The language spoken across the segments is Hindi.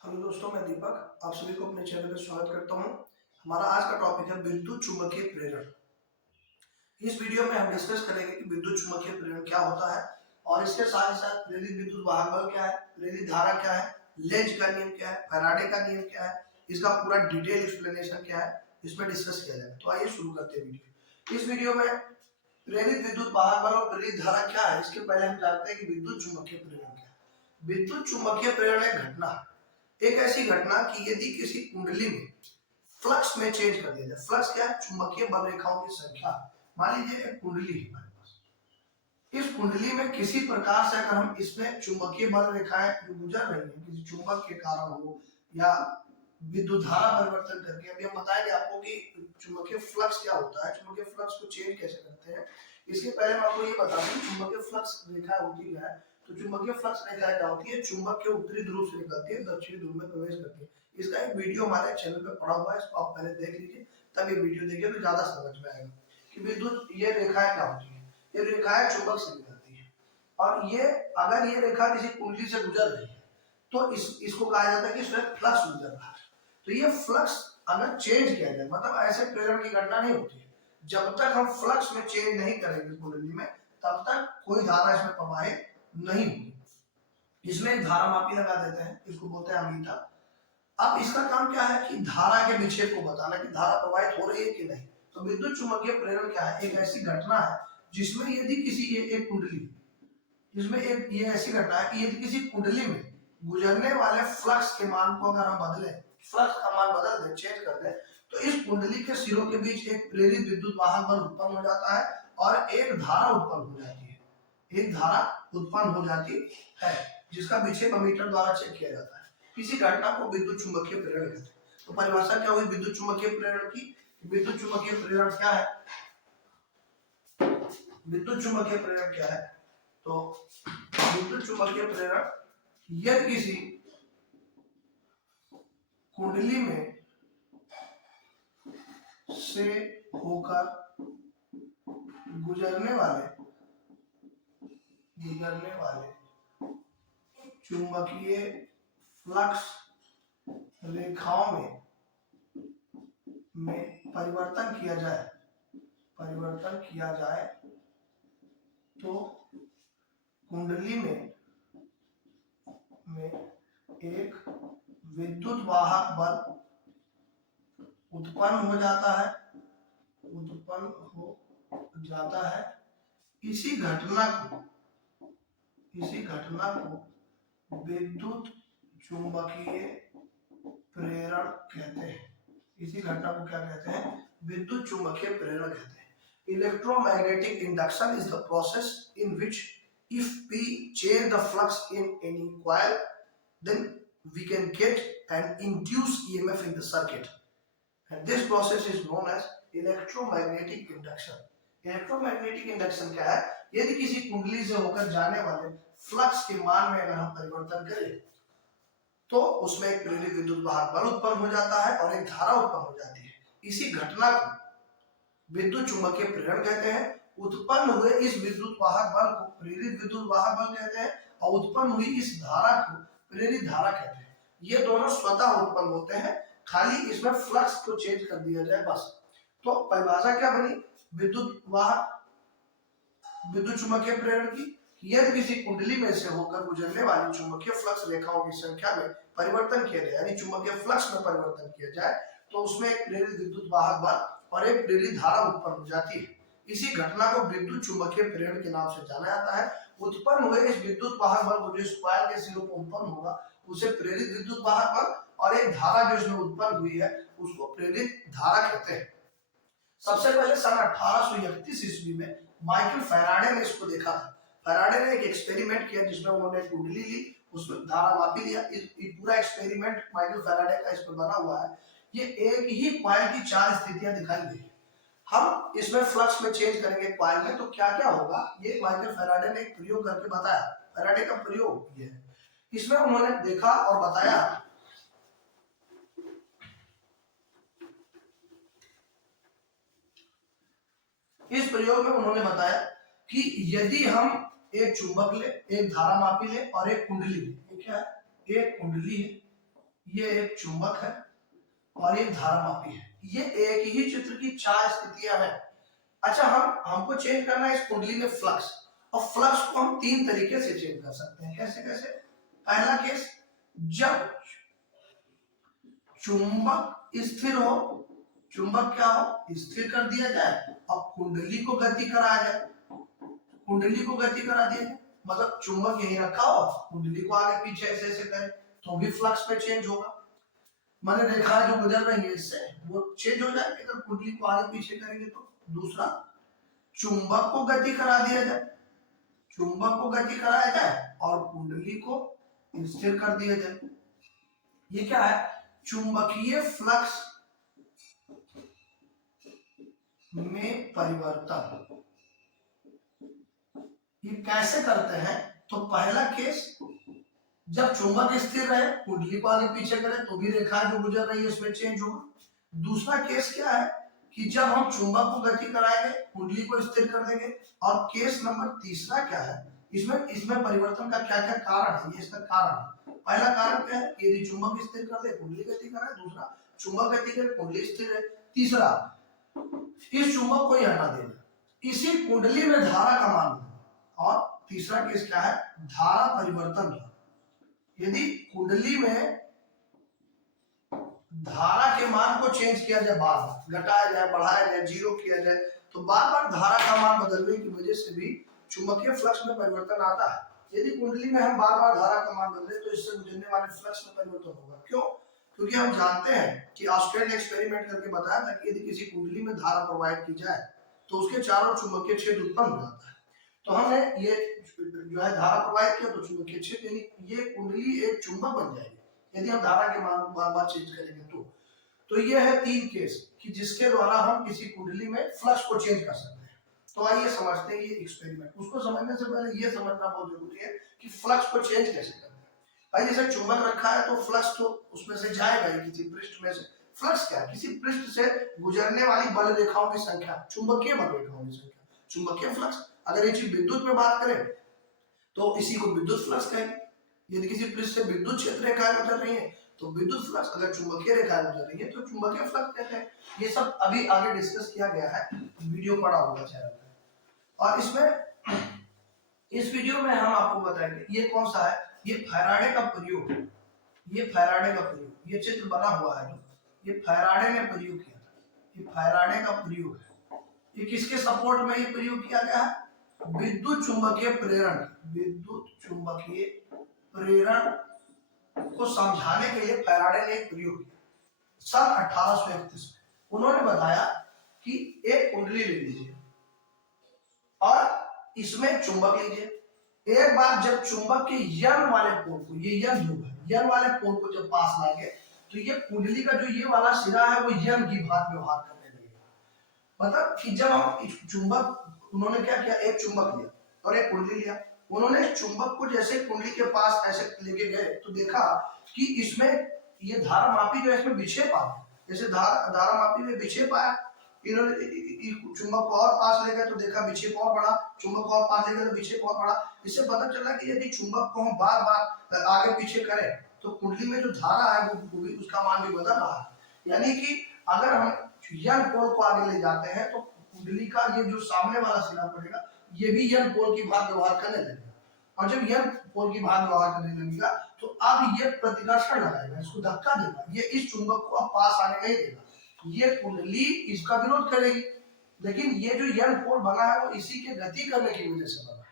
हेलो दोस्तों, मैं दीपक आप सभी को अपने चैनल पर स्वागत करता हूं। हमारा आज का टॉपिक है विद्युत चुम्बकीय प्रेरण। इस वीडियो में हम डिस्कस करेंगे कि विद्युत चुम्बकीय प्रेरण क्या होता है और इसके साथ ही साथ प्रेरित विद्युत वाहक बल क्या है, प्रेरित धारा क्या है, लेंज का नियम क्या है, फैराडे का नियम क्या है, इसका पूरा डिटेल एक्सप्लेनेशन क्या है, इसमें डिस्कस किया जाएगा। तो आइए शुरू करते हैं वीडियो। इस वीडियो में प्रेरित विद्युत वाहक बल और प्रेरित धारा क्या है, इसके पहले हम जानते हैं कि विद्युत चुम्बकीय प्रेरण क्या है। विद्युत चुम्बकीय प्रेरण एक घटना है, एक ऐसी घटना कि यदि किसी कुंडली में फ्लक्स में चेंज कर दिया जाए। फ्लक्स क्या है? चुंबकीय बल रेखाओं की संख्या। मान लीजिए एक कुंडली है हमारे पास, इस कुंडली में किसी प्रकार से अगर हम इसमें चुंबकीय बल रेखाएं जो गुजर रही है किसी चुंबक के कारण हो या विद्युत धारा परिवर्तन करके, अभी हम बताएंगे आपको कि चुंबकीय फ्लक्स क्या होता है, चुंबकीय फ्लक्स को चेंज कैसे करते हैं। इसके पहले मैं आपको ये बता दूं चुंबकीय फ्लक्स रेखा होती है। तो चुंबकीय फ्लक्स रेखा क्या होती है? चुंबक के उत्तरी ध्रुव से निकलती है, दक्षिणी ध्रुव में प्रवेश करती है। इसका एक वीडियो हमारे चैनल पे पड़ा हुआ है, इसको आप पहले देख लीजिए, तब ये वीडियो देखिए तो ज्यादा समझ में आएगा कि विद्युत ये रेखाएं क्या होती है। ये रेखाएं चुंबक से निकलती है और ये अगर ये रेखा किसी कुंडली से गुजर रही है तो इसको कहा जाता है कि इसमें फ्लक्स गुजर रहा है। तो ये फ्लक्स अगर चेंज किया जाए, मतलब ऐसे प्रेरण की घटना नहीं होती है जब तक हम फ्लक्स में चेंज नहीं करेंगे कुंडली में, तब तक कोई धारा इसमें प्रवाहित नहीं होगी। इसमें एक धारा मापी लगा देते हैं, इसको बोलते हैं अमीटर। अब इसका काम क्या है कि धारा के विक्षेप को बताना कि धारा प्रवाहित हो रही है कि नहीं। तो विद्युत चुम्बकीय प्रेरण क्या है? एक ऐसी घटना है जिसमें यदि किसी एक कुंडली, इसमें एक ये ऐसी घटना है कि यदि किसी कुंडली में गुजरने वाले फ्लक्स के मान को अगर हम बदलें, फ्लक्स का मान बदल दें, चेंज कर दें, तो इस कुंडली के सिरों के बीच एक प्रेरित विद्युत वाहक बल उत्पन्न हो जाता है और एक धारा उत्पन्न हो जाती है। एक धारा उत्पन्न हो जाती है जिसका विक्षेप अमीटर द्वारा चेक किया जाता है। किसी घटना को विद्युत चुम्बकीय प्रेरण कहते हैं। तो परिभाषा क्या हुई विद्युत चुम्बकीय प्रेरण की? विद्युत चुम्बकीय प्रेरण क्या है? विद्युत चुम्बकीय प्रेरण क्या है? तो विद्युत चुम्बकीय प्रेरण यदि किसी कुंडली में से होकर गुजरने वाले चुंबकीय फ्लक्स रेखाओं में परिवर्तन किया जाए तो कुंडली में एक विद्युत वाहक बल उत्पन्न हो जाता है। इसी घटना को विद्युत चुंबकीय प्रेरण कहते हैं। इसी घटना को क्या कहते हैं? विद्युत चुंबकीय प्रेरण कहते हैं। Electromagnetic induction is the process in which if we change the flux in any coil, then we can get an induced EMF in the circuit, and this process is known as electromagnetic induction. Electromagnetic induction क्या है? यदि किसी कुंडली से होकर जाने वाले फ्लक्स के मान में अगर हम परिवर्तन करें तो उसमें एक प्रेरित विद्युत वाहक बल उत्पन्न हो जाता है और एक धारा उत्पन्न हो जाती है। इसी घटना को विद्युत चुंबकीय प्रेरण कहते हैं। उत्पन्न हुए इस विद्युत वाहक बल को प्रेरित विद्युत वाहक बल कहते हैं और उत्पन्न हुई इस धारा को प्रेरित धारा कहते हैं। ये दोनों स्वतः उत्पन्न होते हैं, खाली इसमें फ्लक्स को चेंज कर दिया जाए बस। तो परिभाषा क्या बनी विद्युत चुंबकीय प्रेरण की? यदि किसी कुंडली में से होकर गुजरने वाली चुंबकीय फ्लक्स रेखाओं की संख्या में परिवर्तन किया जाए, यानी चुंबकीय फ्लक्स में परिवर्तन किया जाए, तो उसमें एक प्रेरित विद्युत वाहक बल और एक प्रेरित धारा उत्पन्न हो जाती है। इसी घटना को विद्युत चुंबकीय प्रेरण के नाम से जाना जाता है। उत्पन्न हुए इस विद्युत वाहक बल को जो इस कॉइल के सिरों पर उत्पन्न होगा उसे प्रेरित विद्युत वाहक बल, और एक धारा जो इसमें उत्पन्न हुई है उसको प्रेरित धारा कहते हैं। सबसे पहले सन 1831 ईस्वी में माइकल फैराडे ने इसको देखा था। फैराडे ने एक एक्सपेरिमेंट किया जिसमें उन्होंने कुंडली ली, उसमें धारा मापी लिया। पूरा एक्सपेरिमेंट माइकल फैराडे का इसमें बना हुआ है। ये एक ही कॉइल की 4 स्थितियां दिखाई गई। हम इसमें फ्लक्स में चेंज करेंगे कॉइल में तो क्या क्या होगा, ये माइकल फैराडे ने एक प्रयोग करके बताया। फैराडे का प्रयोग ये है, इसमें उन्होंने देखा और बताया इस प्रयोग में उन्होंने बताया कि यदि हम एक चुंबक ले, एक धारा मापी ले और एक कुंडली ले, क्या है? एक कुंडली है ये एक चुंबक है और ये धारामापी है। ये एक ही चित्र की 4 स्थितियां हैं। अच्छा, हमको चेंज करना है इस कुंडली में फ्लक्स, और फ्लक्स को हम 3 तरीके से चेंज कर सकते हैं। कैसे कैसे? पहला केस, जब चुंबक स्थिर हो, चुंबक क्या हो, स्थिर कर दिया जाए और कुंडली को गति कराया जाए। कुंडली को गति करा दिया जाए मतलब चुंबक यही रखा हो, कुंडली को आगे पीछे ऐसे ऐसे करे तो भी फ्लक्स में चेंज होगा। माने रेखा जो गुजर रही है इससे वो चेंज हो जाएगी अगर कुंडली को आगे पीछे करेंगे तो। दूसरा, चुंबक को गति करा दिया जाए, चुंबक को गति कराया जाए और कुंडली को स्थिर कर दिया जाए। ये क्या है? चुंबकीय फ्लक्स में परिवर्तन। ये कैसे करते हैं? तो पहला केस, जब चुंबक स्थिर रहे, कुंडली को आगे पीछे करे तो भी रेखा जो गुजर रही है उसमें चेंज होगा। दूसरा केस क्या है कि जब हम चुंबक को गति कराएंगे, कुंडली को स्थिर कर देंगे। और केस नंबर तीसरा क्या है, इसमें परिवर्तन का क्या क्या कारण है, ये इसका कारण है। पहला कारण क्या है? यदि चुंबक स्थिर कर दे, कुंडली गति कराए। दूसरा, चुंबक गति करे, कुंडली स्थिर है। तीसरा, इस चुंबक को हटा देना, इसी कुंडली में धारा का मान। और तीसरा केस क्या है? धारा परिवर्तन। यदि कुंडली में धारा के मान को चेंज किया जाए, बार बार घटाया जाए, बढ़ाया जाए, जीरो किया जाए, तो बार बार धारा का मान बदलने की वजह से भी चुंबकीय फ्लक्स में परिवर्तन आता है। यदि कुंडली में हम बार बार धारा का मान बदले तो इससे गुजरने वाले फ्लक्स में परिवर्तन होगा। क्यों? क्योंकि हम जानते हैं कि ऑस्ट्रेलिया ने एक्सपेरिमेंट करके बताया था कि यदि किसी कुंडली में धारा प्रोवाइड की जाए तो उसके चारों चुंबकीय क्षेत्र उत्पन्न हो जाता है। तो हमने ये जो है धारा प्रोवाइड किया तो चुंबकीय क्षेत्र, यानी ये कुंडली एक चुंबक बन जाएगी यदि हम धारा के मान को बार बार चेंज करेंगे तो ये है 3 केस कि जिसके द्वारा हम किसी कुंडली में फ्लक्स को चेंज कर सकते हैं। तो आइए समझते हैं ये एक्सपेरिमेंट। उसको समझने से पहले ये समझना बहुत जरूरी है कि फ्लक्स को चेंज कैसे करते हैं। भाई जैसे चुंबक रखा है तो फ्लक्स तो उसमें से जाएगा ही, किसी पृष्ठ में से। फ्लक्स क्या है? किसी पृष्ठ से गुजरने वाली बल रेखाओं की संख्या, चुंबकीय बल रेखाओं की संख्या, चुंबकीय फ्लक्स। अगर ये चीज विद्युत में बात करें तो इसी को विद्युत फ्लक्स कहेंगे। यदि किसी पृष्ठ से विद्युत क्षेत्र रेखाएं गुजर रही है तो विद्युत फ्लक्स, अगर चुंबकीय रेखाएं गुजर रही है तो चुंबकीय फ्लक्स कहते हैं। ये सब अभी आगे डिस्कस किया गया है, वीडियो पड़ा होगा चैनल पे। और इस वीडियो में हम आपको बताएंगे ये कौन सा है, ये फैराडे का प्रयोग। ये फैराडे का प्रयोग, ये चित्र बना हुआ है जो ये फैराडे ने प्रयोग किया था, ये फैराडे का प्रयोग है। ये किसके सपोर्ट में ये प्रयोग किया गया है? विद्युत चुंबकीय प्रेरण, विद्युत चुंबकीय प्रेरण को समझाने के लिए फैराडे ने एक प्रयोग किया सन 1831 में। उन्होंने बताया कि एक कुंडली ले लीजिए और इसमें चुंबक लीजिए। एक बार जब चुंबक के यन वाले पोल को, ये यन ध्रुव है, यन वाले पोल को जब पास लाएंगे तो ये कुंडली का जो ये वाला सिरा है वो यन की भांति व्यवहार करने लगेगा। मतलब कि जब हम चुंबक, उन्होंने क्या किया, एक चुंबक लिया और एक कुंडली लिया। उन्होंने चुंबक को जैसे कुंडली के पास ऐसे लेके गए तो देखा कि इसमें ये धारामापी जो है इसमें विक्षेप आ गया। जैसे धारामापी में विक्षेप आया, इन्होंने चुंबक को और पास ले गए तो देखा विक्षेप और बढ़ा, चुंबक को और पास ले गए तो विक्षेप और बढ़ा। इससे पता चला कि यदि चुंबक को हम बार बार आगे पीछे करें तो कुंडली में जो धारा है वो भी, उसका मान भी बदल रहा है। यानी कि अगर हम यन पोल को आगे ले जाते हैं तो कुंडली का ये जो सामने वाला सिरा पड़ेगा ये भी यन पोल की भाग व्यवहार करने लगेगा। और जब यन पोल की भाग व्यवहार करने लगेगा तो अब ये प्रतिकर्षण लगाएगा, इसको धक्का देगा, ये इस चुंबक को अब पास आने नहीं देगा। ये कुंडली इसका विरोध करेगी। लेकिन ये जो यन पोल बना है वो इसी के गति करने की वजह से बना है।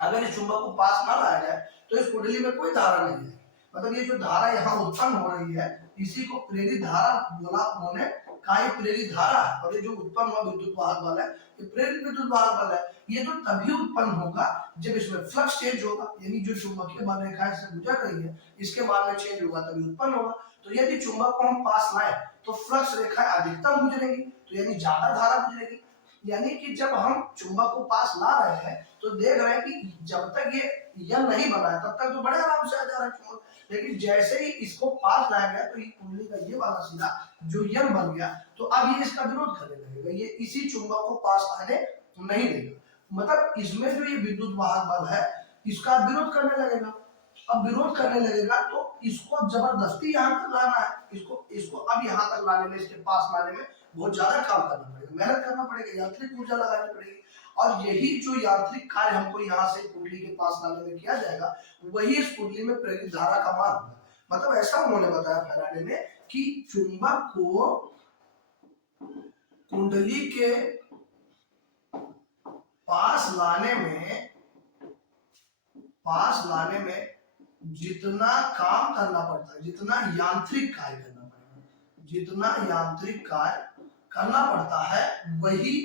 अगर इस चुंबक को पास ना लाया जाए तो इस कुंडली में कोई धारा नहीं है। मतलब ये जो धारा यहाँ उत्पन्न हो रही है इसी को प्रेरित धारा बोला उन्होंने, कहा ये प्रेरित धारा है। और ये जो उत्पन्न हुआ विद्युत वाहक बल है ये प्रेरित विद्युत वाहक बल है। ये तो तभी उत्पन्न होगा जब इसमें फ्लक्स चेंज होगा, यानी जो चुंबकीय बल रेखा से गुजर रही है इसके मान में चेंज होगा तभी उत्पन्न होगा। तो यदि चुंबक को हम पास लाए तो फ्लक्स रेखा अधिकतम गुजरेगी, तो यानी ज्यादा धारा गुजरेगी। यानी कि जब हम चुंबक को पास ला रहे हैं तो देख रहे हैं कि जब तक ये यन नहीं बना है तब तक तो बड़े आराम से आ जा रहा है चुंबक। लेकिन जैसे ही इसको पास लाया गया तो ये कुंडली का ये वाला सिरा जो यन बन गया तो अब ये इसका विरोध करने लगेगा, ये इसी चुंबक को पास आने नहीं देगा। मतलब इसमें जो ये विद्युत वाहक बल है इसका विरोध करने लगेगा। अब विरोध करने लगेगा तो इसको जबरदस्ती यहाँ तक लाना है, इसको अब यहाँ तक लाने में, इसके पास लाने में बहुत ज्यादा काम करना पड़ेगा, मेहनत करना पड़ेगा, यांत्रिक ऊर्जा लगानी पड़ेगी। और यही जो यांत्रिक कार्य हमको यहाँ से कुंडली के पास लाने में किया जाएगा, वही इस कुंडली में प्रेरित धारा का मान होगा। मतलब ऐसा उन्होंने बताया फैराडे ने कि चुंबक को कुंडली के पास लाने में जितना काम करना पड़ता है, जितना यांत्रिक कार्य करना पड़ता है, जितना यांत्रिक कार्य करना पड़ता है, वही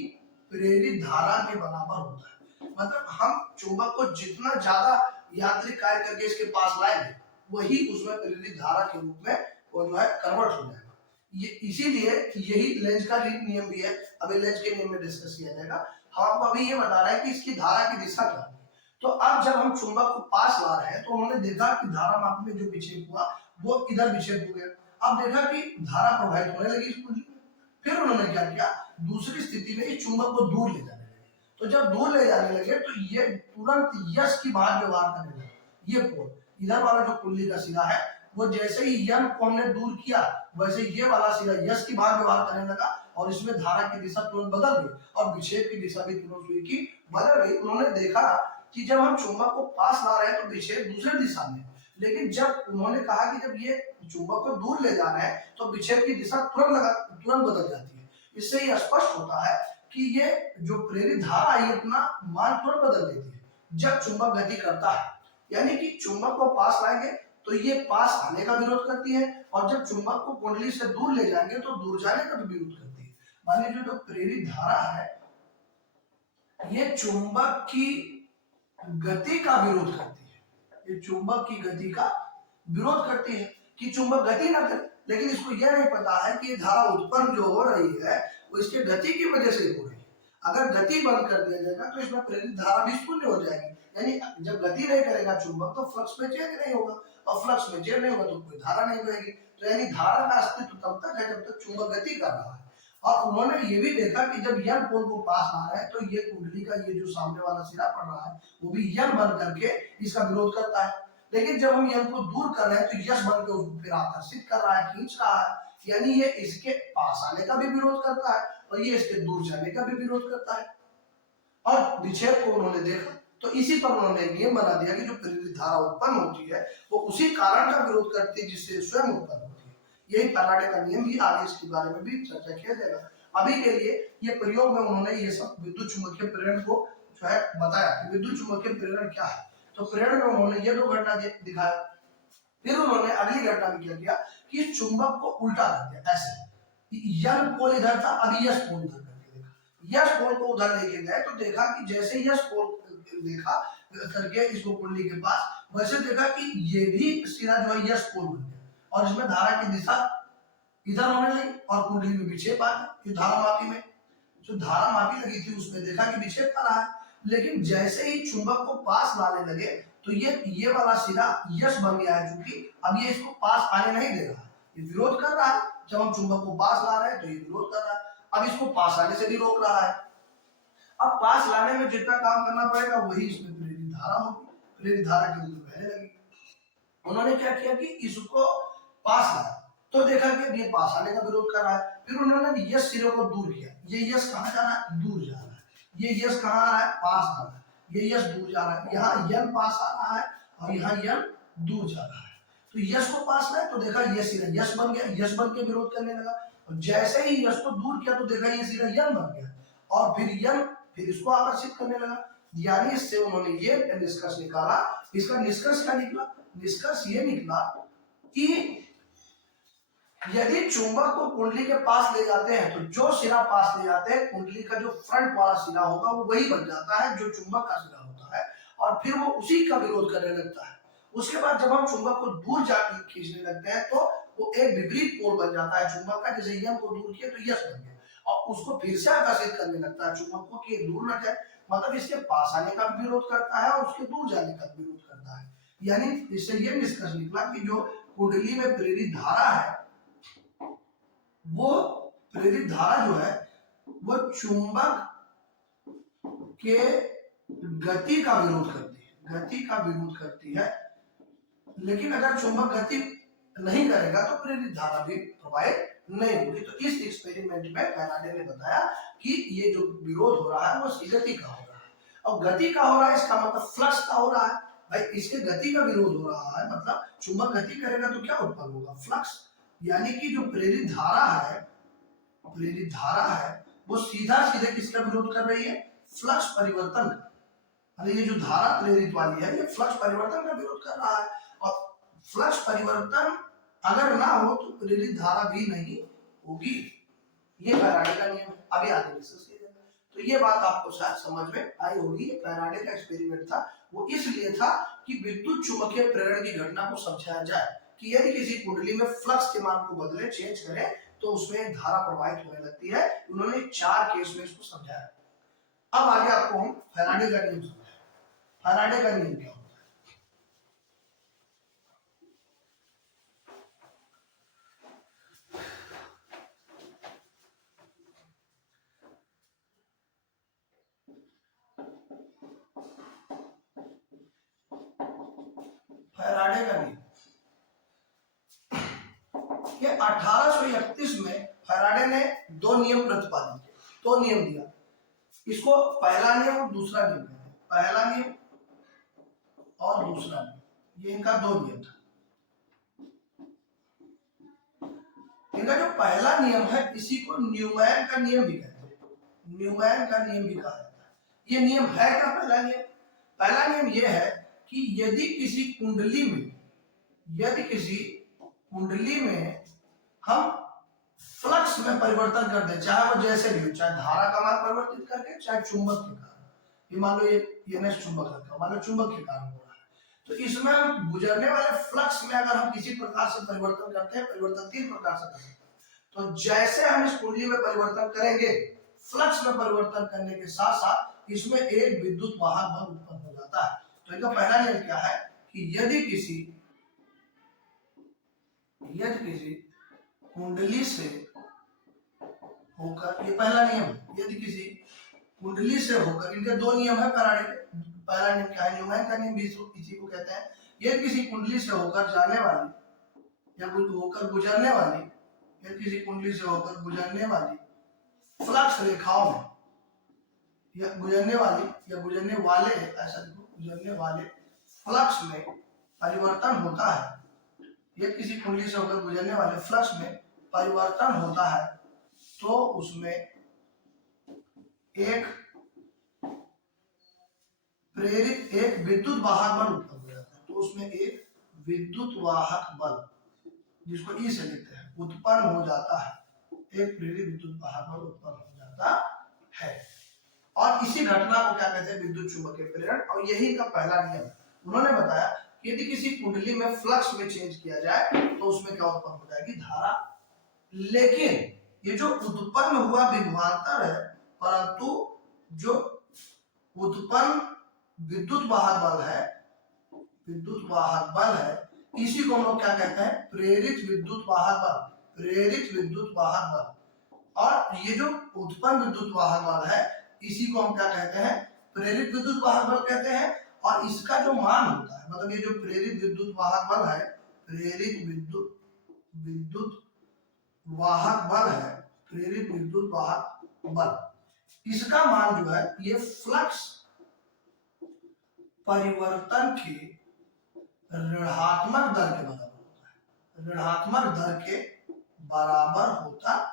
प्रेरित धारा के बराबर होता है। मतलब हम चुंबक को जितना ज्यादा यांत्रिक कार्य करके इसके पास लाएंगे, वही उसमें प्रेरित धारा के रूप में वो जो है कन्वर्ट हो जाएगा। ये इसीलिए यही लेंज का नियम भी है, अभी लेंज के नियम में डिस्कस किया जाएगा। हम आपको अभी ये बता रहे हैं कि इसकी धारा की दिशा क्या है। तो अब जब हम चुंबक को पास ला रहे हैं तो उन्होंने देखा कि धारा माप में जो विक्षेप हुआ वो इधर विक्षेप हो गया। अब देखा कि धारा प्रवाहित होने लगी इस कुंडली में। फिर उन्होंने क्या किया, दूसरी स्थिति में इस चुंबक को दूर ले जाने लगे। तो जब दूर ले जाने लगे तो ये तुरंत यश की बात व्यवहार करने लगे। ये पोल इधर वाला जो कुंडली का सिरा है, वो जैसे ही यन को हमने दूर किया, वैसे ये वाला सिरा यश की बात व्यवहार करने लगा और इसमें धारा की दिशा तुरंत बदल गई और विक्षेप की दिशा भी तुरंत हुई की बदल गई। उन्होंने देखा कि जब हम चुंबक को पास ला रहे हैं तो विक्षेप दूसरे दिशा में, लेकिन जब उन्होंने कहा कि जब ये चुंबक को दूर ले जाना है तो विक्षेप की दिशा तुरंत बदल जाती है। इससे ये स्पष्ट होता है कि ये जो प्रेरित धारा है अपना मान तुरंत बदल देती है जब चुंबक गति करता है। यानी कि चुंबक को पास लाएंगे तो ये पास आने का विरोध करती है, और जब चुंबक को कुंडली से दूर ले जाएंगे तो दूर जाने का भी विरोध करती है। मान लीजिए जो प्रेरित धारा है ये चुंबक की गति का विरोध करती है, ये चुंबक की गति का विरोध करती है कि चुंबक गति ना करे। लेकिन इसको यह नहीं पता है कि ये धारा उत्पन्न जो हो रही है वो इसके गति की वजह से हो रही है। अगर गति बंद कर दिया जाएगा तो इसमें प्रेरित धारा भी शून्य हो जाएगी। यानी जब गति नहीं करेगा चुंबक तो फ्लक्स में चेंज नहीं होगा, और फ्लक्स में चेंज नहीं होगा तो कोई धारा नहीं बहेगी। तो यानी धारा का अस्तित्व तब तक है जब तक चुंबक गति कर रहा है। और उन्होंने ये भी देखा कि जब यन पोल को पास आ रहा है तो ये कुंडली का ये जो सामने वाला सिरा पड़ रहा है वो भी यन बन करके इसका विरोध करता है। लेकिन जब हम यन को दूर कर रहे हैं तो यश बन के उसको फिर आकर्षित कर रहा है, खींच रहा है। यानी ये इसके पास आने का भी विरोध करता है और ये इसके दूर जाने का भी विरोध करता है। और विक्षेप को उन्होंने देखा तो इसी पर उन्होंने नियम बना दिया कि जो प्रेरित धारा उत्पन्न होती है वो उसी कारण का विरोध करती है जिससे स्वयं उत्पन्न होती है। यही फैराडे का नियम भी, आगे इसके बारे में भी चर्चा किया जाएगा। अभी के लिए ये प्रयोग में उन्होंने ये सब विद्युत चुंबकीय प्रेरण को जो है बताया कि विद्युत चुंबकीय प्रेरण क्या है। तो प्रेरण में उन्होंने ये दो घटना दिखाया। फिर उन्होंने अगली घटना में क्या किया कि इस चुंबक को उल्टा कर दिया। ऐसे यन पोल इधर था, अभी यश पोल इधर करके देखा। यश पोल को उधर लेके गए तो देखा कि जैसे यश पोल देखा करके इसको कुंडली के पास, वैसे देखा कि ये भी सिरा जो है यश पोल बन गया और इसमें धारा की दिशा इधर होने लगी और कुंडली में विक्षेप आ गया। धारा मापी में जो धारा मापी लगी थी उसमें देखा कि विक्षेप आ रहा है। लेकिन जैसे ही चुंबक को पास लाने लगे तो ये वाला सिरा यश बन गया है, क्योंकि अब ये इसको पास आने नहीं दे रहा, ये विरोध कर रहा है। जब हम चुंबक को पास ला रहे हैं तो ये विरोध कर रहा है, अब इसको पास आने से भी रोक रहा है। अब पास लाने में जितना काम करना पड़ेगा वही इसमें प्रेरित धारा होगी, प्रेरित धारा के रूप में बहने लगी। उन्होंने क्या किया कि इसको पास लाया तो देखा कि ये पास आने का विरोध कर रहा है। फिर उन्होंने यश सिरे को दूर किया, ये यश कहाँ जा रहा है, दूर जा रहा है। ये यश कहाँ आ रहा है, पास आ रहा है। ये यश दूर जा रहा है, यहाँ यन पास आ रहा है और यहाँ यन दूर जा रहा है। तो यश को पास लाए तो देखा ये सिरा यश बन गया, यश बन के विरोध करने लगा। और जैसे ही यश को दूर किया तो देखा ये सिरा यन बन गया और फिर यन फिर इसको आकर्षित करने लगा। यानी इससे उन्होंने ये निष्कर्ष निकाला। इसका निष्कर्ष क्या निकला, निष्कर्ष ये निकला कि यदि चुंबक को कुंडली के पास ले जाते हैं तो जो सिरा पास ले जाते हैं कुंडली का जो फ्रंट वाला सिरा होगा वो वही बन जाता है जो चुंबक का सिरा होता है, और फिर वो उसी का विरोध करने लगता है। उसके बाद जब हम चुंबक को दूर जाकर खींचने लगते हैं तो वो एक विपरीत पोल बन जाता है चुंबक का। जैसे यन को दूर किया तो यश बन गया और उसको फिर से आकर्षित करने लगता है चुंबक को कि दूर न जाए। मतलब इसके पास आने का भी विरोध करता है और उसके दूर जाने का भी विरोध करता है। यानी इससे ये निष्कर्ष निकला कि जो कुंडली में प्रेरित धारा है वो प्रेरित धारा जो है वो चुंबक के गति का विरोध करती है, गति का विरोध करती है। लेकिन अगर चुंबक गति नहीं करेगा तो प्रेरित धारा भी प्रवाहित नहीं होगी। तो इस एक्सपेरिमेंट में फैराडे ने बताया कि ये जो विरोध हो रहा है वो गति का हो रहा है। अब गति का हो रहा है इसका मतलब फ्लक्स का हो रहा है। भाई इसके गति का विरोध हो रहा है, मतलब चुंबक गति करेगा तो क्या उत्पन्न होगा, फ्लक्स। यानी कि जो प्रेरित धारा है वो सीधा सीधे किसका विरोध कर रही है, फ्लक्स परिवर्तन का। ये जो धारा प्रेरित वाली है ये फ्लक्स परिवर्तन का विरोध कर रहा है, और फ्लक्स परिवर्तन अगर ना हो तो प्रेरित धारा भी नहीं होगी। ये फैराडे का नियम है। अभी आगे डिस्कस किया जाएगा। तो ये बात आपको शायद समझ में आई होगी। ये फैराडे का एक्सपेरिमेंट था, वो इसलिए था कि विद्युत चुंबकीय प्रेरण की घटना को समझाया जाए कि यदि किसी कुंडली में फ्लक्स के मान को बदले, चेंज करें, तो उसमें एक धारा प्रवाहित होने लगती है। उन्होंने 4 केस में इसको समझाया। अब आगे आपको हम फैराडे का नियम समझाएं। फैराडे का नियम क्या होता है? फैराडे का नियम ये 1831 में फैराडे ने 2 नियम प्रतिपादित किए, 2 नियम दिया। इसको पहला नियम और दूसरा नियम कहते हैं। पहला नियम और दूसरा नियम, ये इनका 2 नियम था। इनका जो पहला नियम है इसी को न्यूमैन का नियम भी कहते हैं। न्यूमैन का नियम भी कहा जाता है। ये नियम है क्या? पहला नियम, पहला नियम ये है कि यदि किसी कुंडली में हम फ्लक्स में परिवर्तन कर दे, चाहे वो जैसे भी हो, चाहे धारा का मान परिवर्तित करके, चाहे चुंबक के कारण। ये मान लो ये नस चुंबक रखा, मान लो चुंबक के कारण हो रहा है, तो इसमें हम गुजरने वाले फ्लक्स में अगर हम किसी प्रकार से परिवर्तन करते हैं, परिवर्तन 3 प्रकार से करते हैं। तो जैसे हम इस कुंडली में परिवर्तन करेंगे, फ्लक्स में परिवर्तन करने के साथ साथ इसमें एक विद्युत वाहक बल उत्पन्न हो जाता है। तो इनका पहला नियम क्या है कि यदि किसी कुंडली से होकर, ये पहला नियम है, यदि किसी कुंडली से होकर, इनके 2 नियम है फैराडे के। पहला नियम क्या है? न्यूमैन का नियम भी इसी को कहते हैं। यदि किसी कुंडली से होकर जाने वाली या होकर गुजरने वाली, या किसी कुंडली से होकर गुजरने वाली फ्लक्स रेखाओं में, या गुजरने वाली या गुजरने वाले, ऐसा देखो, गुजरने वाले फ्लक्स में परिवर्तन होता है, या किसी कुंडली से होकर गुजरने वाले फ्लक्स में परिवर्तन होता है, तो उसमें एक विद्युत वाहक बल उत्पन्न हो जाता है। तो उसमें एक विद्युत वाहक बल, जिसको ई से लिखते हैं, उत्पन्न हो जाता है। एक प्रेरित विद्युत वाहक बल उत्पन्न हो जाता है, और इसी घटना को क्या कहते हैं? विद्युत चुंबकीय प्रेरण। और यही का पहला नियम। उन्होंने बताया कि यदि किसी कुंडली में फ्लक्स में चेंज किया जाए तो उसमें क्या उत्पन्न हो जाएगी? धारा। लेकिन ये जो उत्पन्न हुआ विभवांतर है, परंतु जो उत्पन्न विद्युत वाहक बल है, इसी को हम लोग क्या कहते हैं? प्रेरित विद्युत वाहक बल। प्रेरित विद्युत वाहक बल। और ये जो उत्पन्न विद्युत वाहक बल है, इसी को हम क्या कहते हैं? प्रेरित विद्युत वाहक बल कहते हैं। और इसका जो मान होता है, मतलब ये जो प्रेरित विद्युत वाहक बल है, प्रेरित विद्युत वाहक बल है, प्रेरित विद्युत वाहक बल, इसका मान जो है ये फ्लक्स परिवर्तन के ऋणात्मक दर के बराबर होता है। ऋणात्मक दर के बराबर होता है।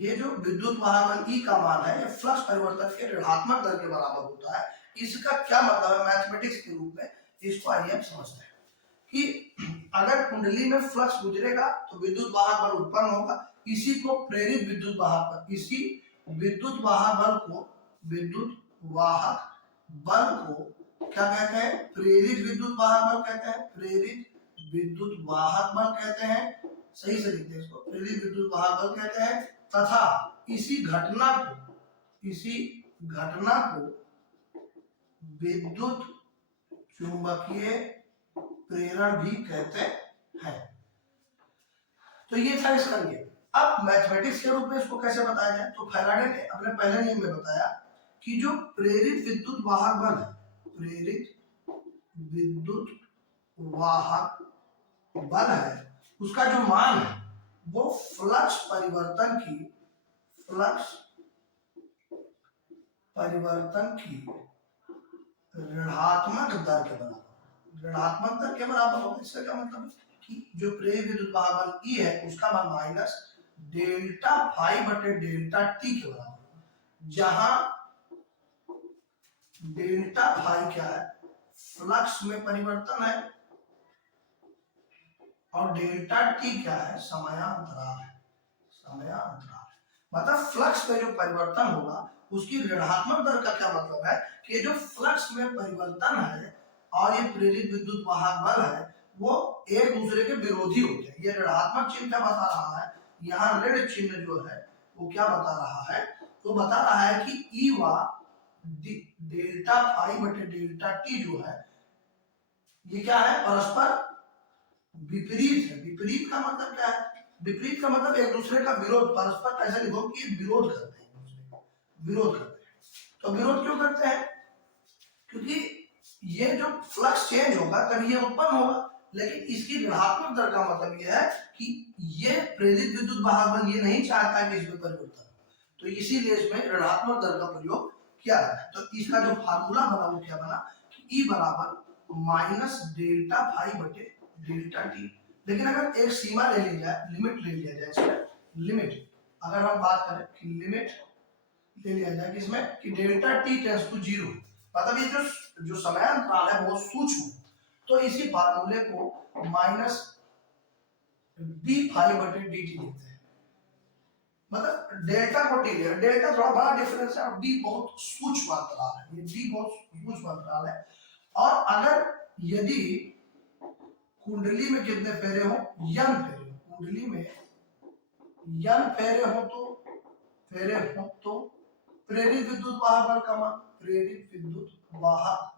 ये जो विद्युत वाहक बल ई का मान है, ये फ्लक्स परिवर्तन के ऋणात्मक दर के बराबर होता है। इसका क्या मतलब है मैथमेटिक्स के रूप में? इसको आइए हम समझते हैं कि अगर कुंडली में फ्लक्स गुजरेगा तो विद्युत वाहक बल उत्पन्न होगा। इसी को प्रेरित विद्युत वाहक बल, इसी विद्युत वाहक बल को क्या कहते हैं? प्रेरित विद्युत वाहक बल कहते हैं। प्रेरित विद्युत वाहक बल कहते हैं, सही से लिखते हैं इसको, प्रेरित विद्युत वाहक बल कहते हैं। तथा इसी घटना को विद्युत चुंबकीय प्रेरण भी कहते हैं। तो ये था इसका नियम। अब मैथमेटिक्स के रूप में इसको कैसे बताया जाए? तो फैराडे ने अपने पहले नियम में बताया कि जो प्रेरित विद्युत वाहक बल है, प्रेरित विद्युत वाहक बल है उसका जो मान है वो फ्लक्स परिवर्तन की ऋणात्मक दर के बराबर। ऋणात्मक दर के बराबर होगा। इसका क्या मतलब है कि जो प्रेरित विद्युत वाहक बल E है उसका मान माइनस डेल्टा फाई बटे डेल्टा टी के बराबर, जहां डेल्टा फाई क्या है, फ्लक्स में परिवर्तन है, और डेल्टा टी क्या है, समयांतराल है। मतलब फ्लक्स में जो परिवर्तन होगा उसकी ऋणात्मक दर का क्या मतलब है कि जो फ्लक्स में परिवर्तन है और ये प्रेरित विद्युत वाहक बल है वो एक दूसरे के विरोधी होते हैं। ये ऋणात्मक चिन्ह क्या बता रहा है, यहाँ ऋण चिन्ह जो है वो क्या बता रहा है, तो बता रहा है कि ई वा डेल्टा फाई बटे डेल्टा टी जो है ये क्या है, परस्पर विपरीत है। विपरीत का मतलब क्या है, विपरीत का मतलब एक दूसरे का विरोध। परस्पर ऐसा लिखो कि विरोध करते हैं, विरोध करते हैं। तो विरोध क्यों करते हैं, क्योंकि ये जो फ्लक्स चेंज होगा तभी ये उत्पन्न होगा, लेकिन इसकी ऋणात्मक दर का मतलब यह है कि ये प्रेरित विद्युत वाहक बल ये नहीं चाहता है कि इसमें परिवर्तन, तो इसीलिए इसमें ऋणात्मक दर का प्रयोग किया गया है। तो इसका जो फार्मूला बना वो क्या बना कि ई बराबर माइनस डेल्टा फाई बटे डेल्टा टी। लेकिन अगर एक सीमा ले ली जाए, लिमिट ले लिया जाए इसमें, लिमिट अगर हम बात करें कि लिमिट ले लिया जाए किसमें कि delta T tends to zero, मतलब ये जो समयांतराल है बहुत सूक्ष्म, तो इसी फार्मूले को माइनस डी फाई बटे डी टी लिखते हैं। मतलब डेल्टा को टी लिया, डेल्टा थोड़ा बड़ा डिफरेंस है और डी बहुत सूक्ष्म अंतराल है, ये डी बहुत सूक्ष्म अंतराल है। और अगर यदि कुंडली में कितने फेरे हो, यन फेरे, कुंडली में यन फेरे हो तो प्रेरित विद्युत वाहक बल का मान, प्रेरित विद्युत वाहक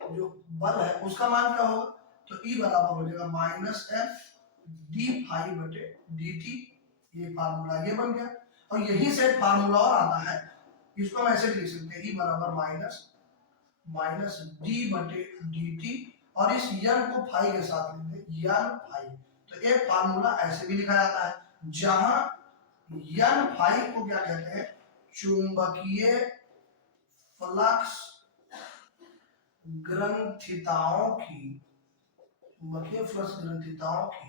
जो बल है उसका मान क्या होगा, तो E बराबर हो जाएगा माइनस एफ डी फाई बटे डी टी। ये फार्मूला ये बन गया। और यही से फार्मूला और आता है, इसको हम ऐसे लिख सकते हैं, E बराबर माइनस डी बटे डी टी, और इस यन को फाई के साथ लेंगे, यन फाई। तो एक फार्मूला ऐसे भी लिखा जाता है, जहां यन फाई को क्या कहते हैं, चुंबकीय फ्लक्स ग्रंथिताओं की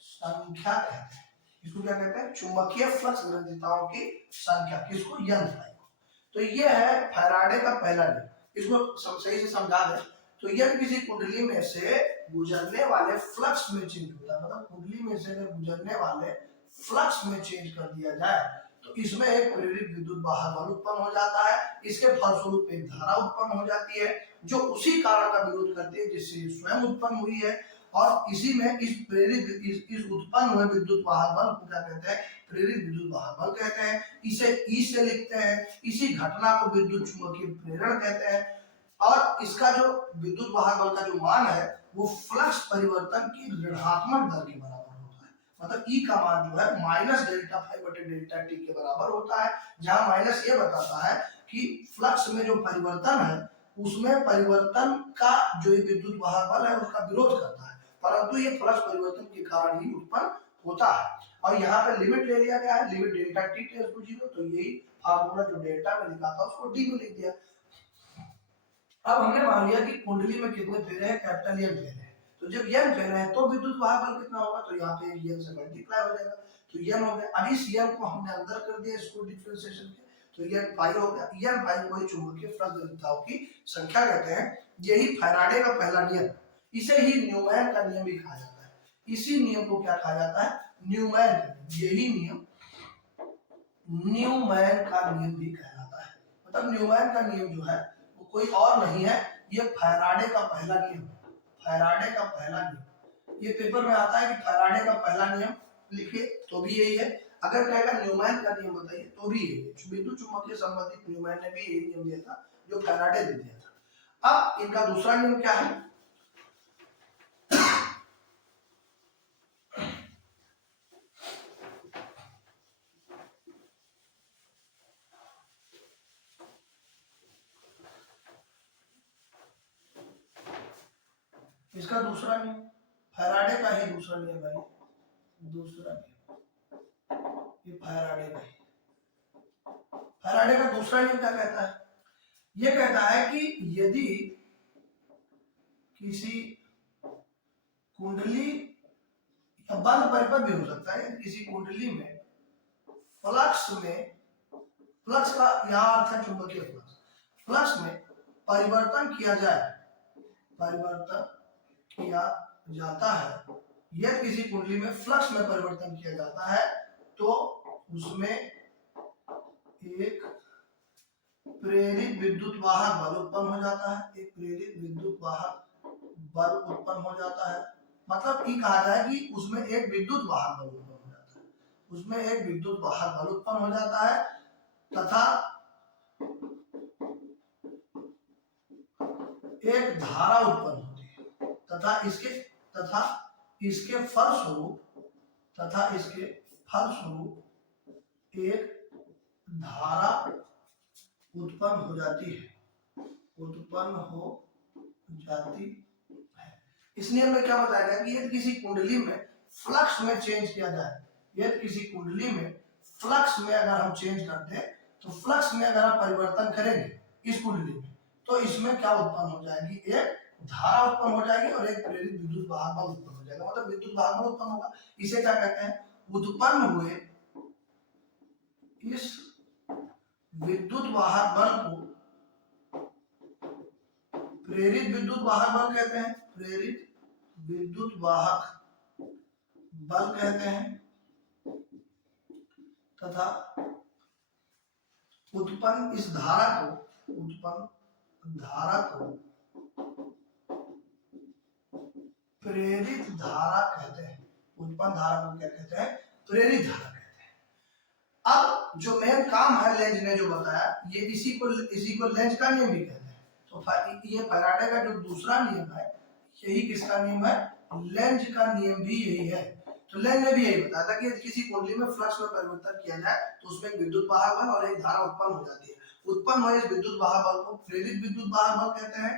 संख्या कहते हैं। इसको क्या कहते हैं, चुंबकीय फ्लक्स ग्रंथिताओं की संख्या, किसको, यन फाई को। तो ये है फैराडे का पहला नियम, इसको सही से समझा दें तो यदि किसी कुंडली में से गुजरने वाले फ्लक्स में चेंज होता है, मतलब कुंडली में से गुजरने वाले फ्लक्स में चेंज कर दिया जाए तो इसमें एक प्रेरित विद्युत वाहक बल उत्पन्न हो जाता है। इसके फलस्वरूप एक धारा उत्पन्न हो जाती है जो उसी कारण का विरोध करती है जिससे स्वयं उत्पन्न हुई है। और इसी में इस प्रेरित इस उत्पन्न हुए विद्युत वाहक बल को क्या कहते हैं, प्रेरित विद्युत वाहक बल कहते हैं। इसे ई से लिखते हैं। इसी घटना को विद्युत चुंबकीय प्रेरण कहते हैं। और इसका जो विद्युत वाहक बल का जो मान है वो फ्लक्स परिवर्तन की ऋणात्मक दर के बराबर होता है। मतलब ई का मान जो है माइनस डेल्टा फाई बटे डेल्टा टी के बराबर होता है, जहां माइनस ये बताता है कि फ्लक्स में जो परिवर्तन है उसमें परिवर्तन का जो विद्युत वाहक बल है उसका विरोध करता है, परंतु ये फ्लक्स परिवर्तन के कारण ही उत्पन्न होता है। और यहाँ पे लिमिट ले लिया गया है, limit delta T tends to zero, तो यही फार्मूला जो डेल्टा में लिखा था उसको डी में लिख दिया। अब हमने मान लिया कि कुंडली में कितने फेरे हैं, कैपिटल एन फेरे हैं, तो जब एन फेरे हैं तो विद्युत वाहक बल कितना होगा, तो यहाँ पे एन से मल्टीप्लाई हो जाएगा, तो एन हो गया। अब इस एन को हमने अंदर कर दिया इसको डिफरेंशिएशन के, तो एन पाई हो गया। एन पाई को चुंबकीय फ्लक्स घनत्वों की संख्या कहते हैं। यही फैराडे का पहला नियम, इसे ही न्यूमैन का नियम भी कहा जाता है। इसी नियम को क्या कहा जाता है, न्यूमैन का नियम। यही नियम न्यूमैन का नियम भी कहलाता है। मतलब न्यूमैन का नियम जो है कोई और नहीं है, ये फैराडे का पहला नियम, फैराडे का पहला नियम। ये पेपर में आता है कि फैराडे का पहला नियम लिखिए तो भी यही है, अगर कहेगा न्यूमैन का नियम बताइए तो भी यही है। विद्युत चुम्बकीय संबंधित न्यूमैन ने भी यही नियम दिया था जो फैराडे ने दिया था। अब इनका दूसरा नियम क्या है, इसका दूसरा नियम, फैराडे का ही दूसरा नियम है, दूसरा नियम, ये फैराडे का ही। फैराडे का दूसरा नियम क्या कहता है? ये कहता है कि यदि किसी कुंडली या बंद परिपथ भी हो सकता है, किसी कुंडली में फ्लक्स का यहाँ अर्थ है चुंबकीय फ्लक्स, फ्लक्स में परिवर्तन किया जाए, परिवर्तन किया जाता है, यदि किसी कुंडली में फ्लक्स में परिवर्तन किया जाता है तो उसमें एक प्रेरित विद्युत वाहक बल उत्पन्न हो जाता है, एक प्रेरित विद्युत वाहक बल उत्पन्न हो जाता है। मतलब ये कहा जाए कि उसमें एक विद्युत वाहक बल उत्पन्न हो जाता है, उसमें एक विद्युत वाहक बल उत्पन्न हो जाता है तथा एक धारा उत्पन्न होती है तथा इसके फलस्वरूप एक धारा उत्पन्न हो जाती है, इस नियम में क्या बताया गया कि यदि किसी कुंडली में फ्लक्स में चेंज किया जाए, यदि किसी कुंडली में फ्लक्स में अगर हम चेंज करते हैं तो फ्लक्स में अगर हम परिवर्तन करेंगे इस कुंडली में तो इसमें क्या उत्पन्न हो जाएगी, एक धारा उत्पन्न हो जाएगी और एक प्रेरित विद्युत वाहक बल उत्पन्न हो जाएगा। मतलब विद्युत वाहक बल उत्पन्न होगा। इसे क्या कहते हैं? उत्पन्न हुए इस विद्युत वाहक बल को प्रेरित विद्युत वाहक बल कहते हैं, प्रेरित विद्युत वाहक बल कहते हैं तथा उत्पन्न इस धारा को प्रेरित धारा कहते हैं। उत्पन्न धारा को क्या कहते हैं? प्रेरित धारा कहते हैं। अब जो मेन काम है लेंज ने जो बताया, ये इसी को लेंज का नियम भी कहते हैं। तो ये फैराडे का जो दूसरा नियम है, यही किसका नियम है? लेंज का नियम भी यही है। तो लेंज ने भी यही बताया था कि किसी कुंडली में फ्लक्स में परिवर्तन किया जाए तो उसमें एक विद्युत वाहक बल और एक धारा उत्पन्न हो जाती है। उत्पन्न हुए इस विद्युत वाहक बल को प्रेरित विद्युत वाहक बल कहते हैं,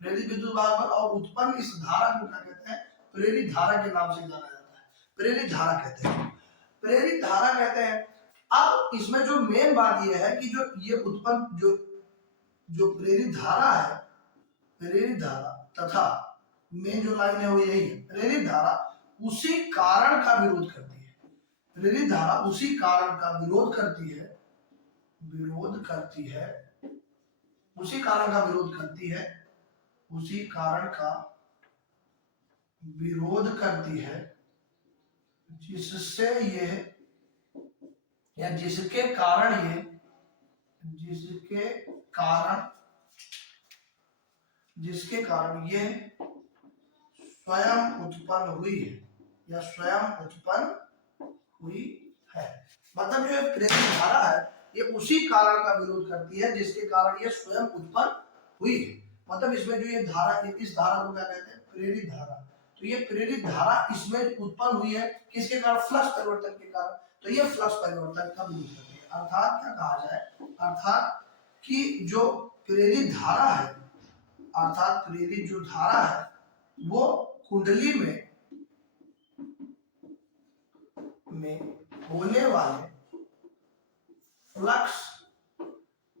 प्रेरित विद्युत वाहक बल, और उत्पन्न इस धारा को क्या कहते हैं? प्रेरित धारा के नाम से जाना जाता है, प्रेरित धारा कहते हैं, प्रेरित धारा कहते हैं। अब इसमें जो मेन बात यह है कि जो ये उत्पन्न जो प्रेरित धारा है, प्रेरित धारा तथा मेन जो लाइन है वो यही है, प्रेरित धारा उसी कारण का विरोध करती है, प्रेरित धारा उसी कारण का विरोध करती है, उसी कारण का विरोध करती है, उसी कारण का विरोध करती है जिससे ये या जिसके कारण ये स्वयं उत्पन्न हुई है या स्वयं उत्पन्न हुई है। मतलब जो प्रेरित धारा है ये उसी कारण का विरोध करती है जिसके कारण ये स्वयं उत्पन्न हुई है। मतलब इसमें जो ये धारा, इस धारा को क्या कहते हैं? प्रेरित धारा। तो ये प्रेरित धारा इसमें उत्पन्न हुई है किसके कारण? फ्लक्स परिवर्तन के कारण। तो ये फ्लक्स परिवर्तन का विरोध करती है। अर्थात क्या कहा जाए? अर्थात कि जो प्रेरित धारा है, अर्थात प्रेरित जो धारा है वो कुंडली में होने वाले फ्लक्स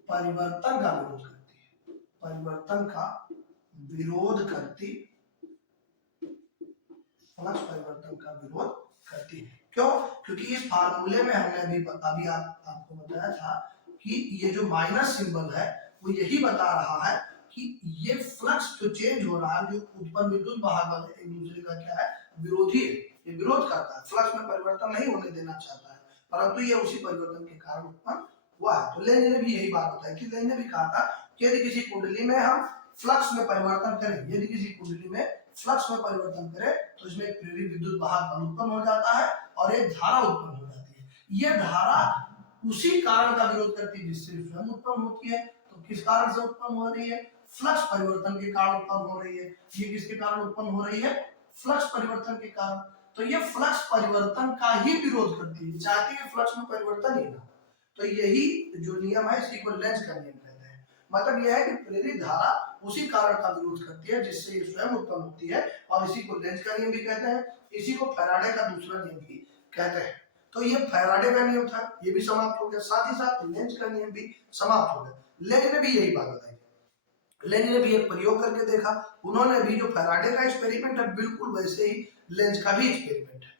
परिवर्तन का विरोध करती है, परिवर्तन का विरोध करती, फ्लक्स परिवर्तन का विरोध करती है। क्यों? क्योंकि इस फार्मूले में हमने अभी आपको बताया था कि ये जो माइनस सिंबल है वो यही बता रहा है कि ये फ्लक्स जो चेंज हो रहा है, जो उत्पन्न विद्युत वाहक बल एक दूसरे का क्या है? विरोधी है, ये विरोध करता है, फ्लक्स में परिवर्तन नहीं होने देना चाहता है, परंतु ये उसी परिवर्तन के कारण उत्पन्न हुआ है। तो लेंज ने भी यही बात बताई कि लेंज ने भी कहा था कि यदि किसी कुंडली में हम फ्लक्स में परिवर्तन करें, यदि किसी कुंडली में फ्लक्स में परिवर्तन करें तो इसमें एक प्रेरित विद्युत वाहक बल उत्पन्न हो जाता है और एक धारा उत्पन्न हो जाती है। यह धारा उसी कारण का विरोध करती है जिससे स्वयं उत्पन्न होती है। तो किस कारण से उत्पन्न हो रही है? फ्लक्स परिवर्तन के कारण उत्पन्न हो रही है। ये किसके कारण उत्पन्न हो रही है? फ्लक्स परिवर्तन के कारण। तो ये फ्लक्स परिवर्तन का ही विरोध करती है, चाहती है फ्लक्स में परिवर्तन ही ना। तो यही जो नियम है इसी को लेंज का नियम कहते हैं। मतलब यह है कि प्रेरित धारा उसी कारण का विरोध करती है जिससे ये स्वयं उत्पन्न होती है, और इसी को लेंज का नियम भी कहते हैं, इसी को फैराडे का दूसरा नियम भी कहते हैं। तो ये फैराडे का नियम था, ये भी समाप्त हो गया, साथ ही साथ लेंज का नियम भी समाप्त हो गया। लेंज ने भी यही बात बताई, लेंज ने भी एक प्रयोग करके देखा, उन्होंने भी जो फैराडे का एक्सपेरिमेंट है बिल्कुल वैसे ही लेंज का भी एक्सपेरिमेंट है।